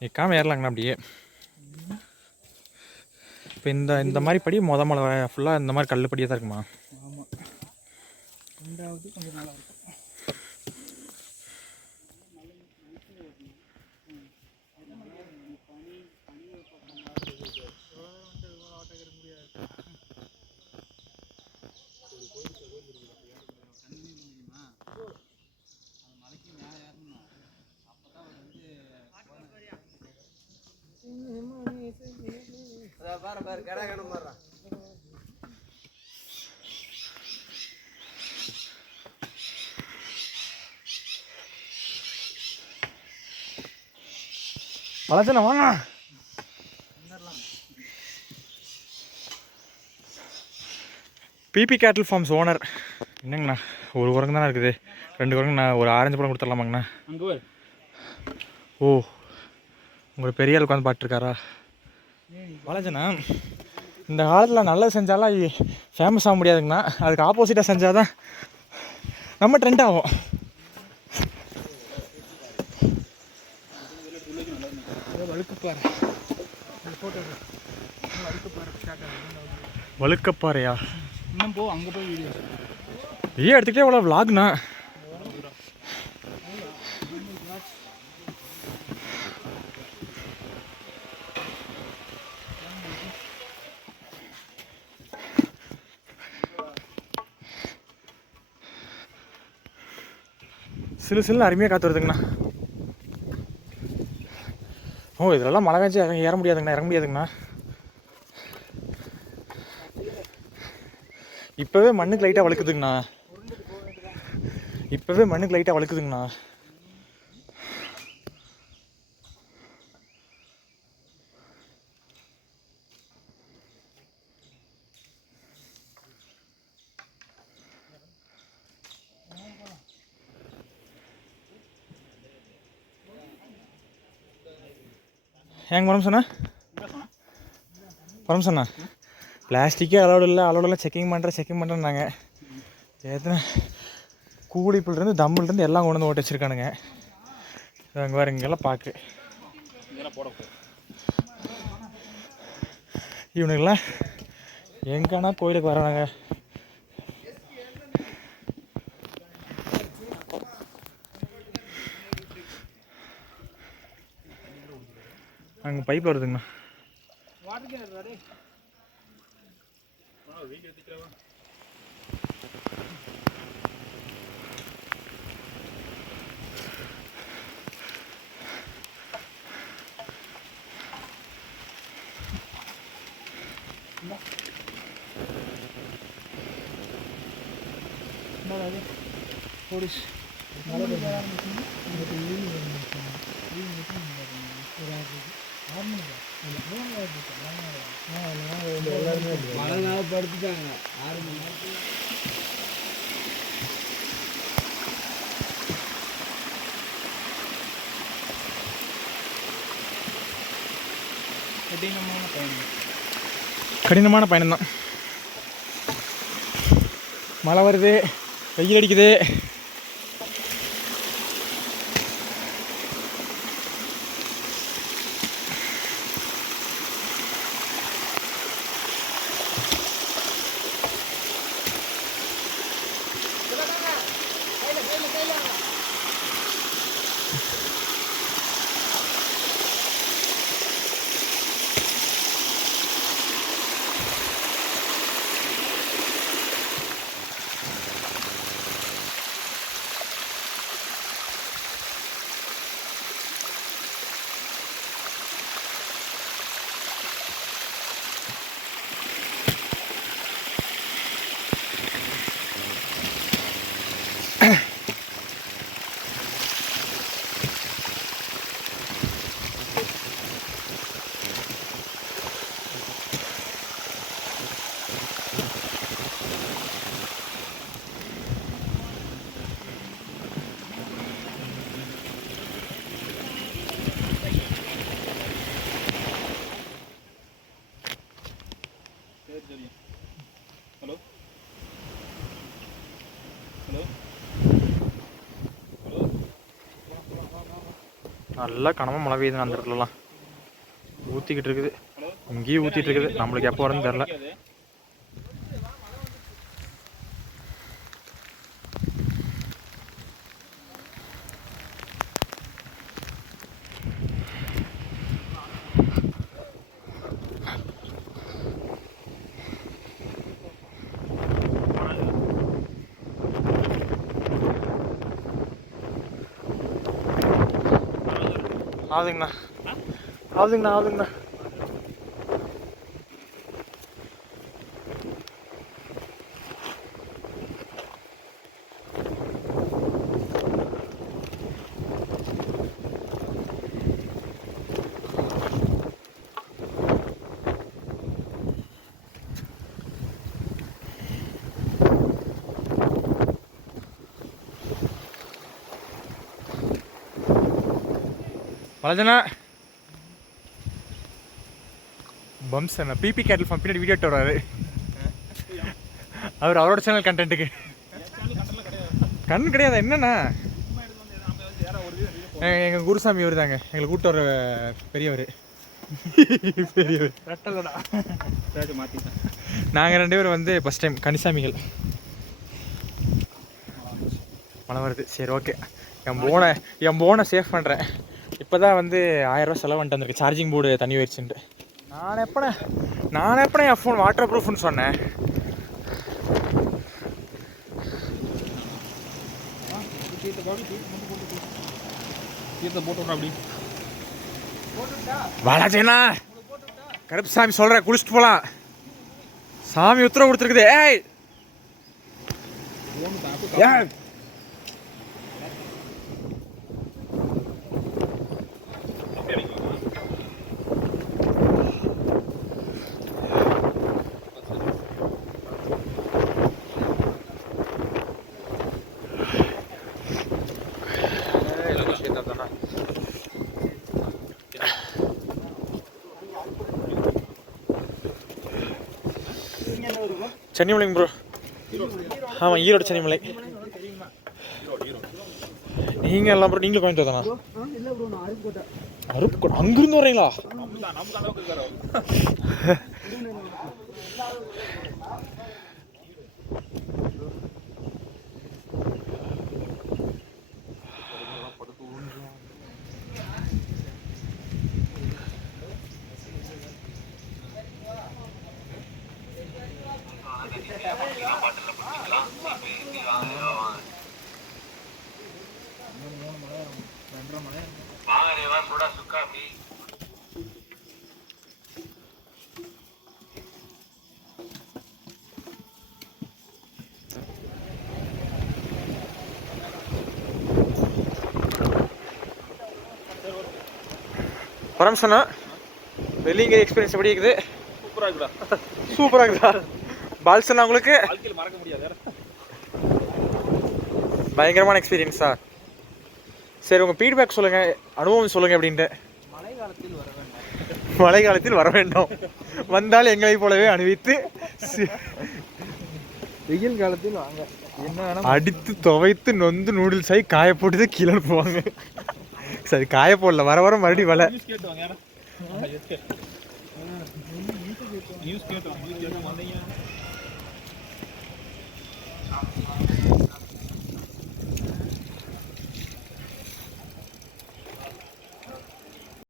நிற்காம ஏறலாங்கண்ணா அப்படியே. இப்போ இந்த மாதிரி படி மலை ஃபுல்லாக இந்த மாதிரி கல் படியாக தான் இருக்குமா? ஆமாம், ரெண்டாவது கொஞ்சம் நல்லா இருக்கும். பாரு கடை கணம் பாரு. வளர்த்துல வாங்க. பிபி கேட்டில் ஃபார்ம்ஸ் ஓனர். என்னங்கண்ணா ஒரு குரங்கு தானே இருக்குது, 2 குரங்குண்ணா. ஒரு ஆரஞ்சு பழம் கொடுத்துடலாமாங்கண்ணா? ஓ, உங்களுக்கு பெரிய ஆள் உட்காந்து பாட்டுருக்காரா? வளர்ச்சண்ணா இந்த காலத்தில் நல்லது செஞ்சாலாம் ஃபேமஸ் ஆக முடியாதுங்கண்ணா. அதுக்கு ஆப்போசிட்டாக செஞ்சால் தான் நம்ம ட்ரெண்ட் ஆகும். வழுக்கப்பாறையா? இன்னும் போ, அங்கே போய் வீடியோ எடுத்துக்கிட்டே எவ்வளோ விளாக்ண்ணா. சிலு அருமையாக காற்று வருதுங்கண்ணா. ஓ, இதெல்லாம் மழை காய்ச்சி ஏற முடியாதுங்கண்ணா, இறங்க முடியாதுங்கண்ணா. இப்போவே மண்ணுக்கு லைட்டாக வழுக்குதுங்கண்ணா. ஏங்க பரமசண்ணா பிளாஸ்டிக்கே அலோடெல்லாம் செக்கிங் பண்ணுறேன்னாங்க. எத்தனை கூலிப்புலேருந்து தம்முலேருந்து எல்லாம் கொண்டு வந்து ஓட்டி வச்சுருக்கானுங்க. அங்கே வேறு இங்கெல்லாம் பார்க்கு இவனுங்கெல்லாம் எங்கன்னா கோயிலுக்கு வரானாங்க. அங்கே பைப்பில் வருதுங்கண்ணா. போலீஸ் மழை நாள் படுத்துட்டாங்க 6 மணி நேரத்துக்கு. கடினமான பயணம்தான். மழை வருது, வெயில் அடிக்குது. நல்லா கனமாக மழை பெய்யுதுங்க அந்த இடத்துலலாம். ஊற்றிக்கிட்டு இருக்குது, இங்கேயும் ஊற்றிட்டு இருக்குது. நம்மளுக்கு எப்போ வரும்னு தெரில. ஆகுதுங்கண்ணா, ஆகுதுங்கண்ணா, ஆகுதுங்கண்ணா. வளஜனா பம்ஸ் என்ன பிபி கேட்டில் ஃபார்ம் பின்னாடி வீடியோ எடுத்து வர்றாரு. அவரோட சேனல் கண்டென்ட்டுக்கு கண் கிடையாது. என்னண்ணா எங்கள் குருசாமி அவர் தாங்க எங்களை கூப்பிட்டு வர பெரியவர். நாங்கள் 2 பேரும் வந்து ஃபஸ்ட் டைம் கனிசாமிகள். மழை வருது. சரி ஓகே, என் போனை சேஃப் பண்ணுறேன். இப்போ தான் வந்து 1000 ரூபா செலவு பண்ணிட்டு வந்திருக்கு. சார்ஜிங் போர்டு தண்ணி போயிடுச்சுன்ட்டு. நான் எப்போ என் ஃபோன் வாட்டர் ப்ரூஃப்னு சொன்னேன். வாலாஜேனா கருப்பு சாமி சொல்கிறேன், குளிச்சுட்டு போகலாம். சாமி உத்தரவு கொடுத்துருக்குது. ஏய் சென்னிமலைங்க ப்ரோ. ஆமாம், ஈரோடு சென்னிமலை. நீங்கள் எல்லாம் ப்ரோ நீங்களும் கோயம்புத்தூர் தானா? அருப்புக்கோட்டை. அங்கிருந்து வரீங்களா? பரமசனா வெள்ளிங்கிரி எக்ஸ்பீரியன்ஸ் எப்படி இருக்குது? சூப்பராக இருக்குதா? பால்சனா உங்களுக்கு மறக்க முடியாது, பயங்கரமான எக்ஸ்பீரியன்ஸா? சரி, உங்கள் ஃபீட்பேக் சொல்லுங்கள், அனுபவம் சொல்லுங்கள் அப்படின்ட்டு. மழை காலத்தில் வர வேண்டாம், வந்தால் எங்களை போலவே அணிவித்து வெயில் காலத்தில் வாங்க. என்ன அடித்து துவைத்து நொந்து நூடுல்ஸ் ஆகி காய போட்டு கீழே போவாங்க. சரி, காய போடல, வர வர மறுபடியும் வலை. நியூஸ் கேட்டோம்.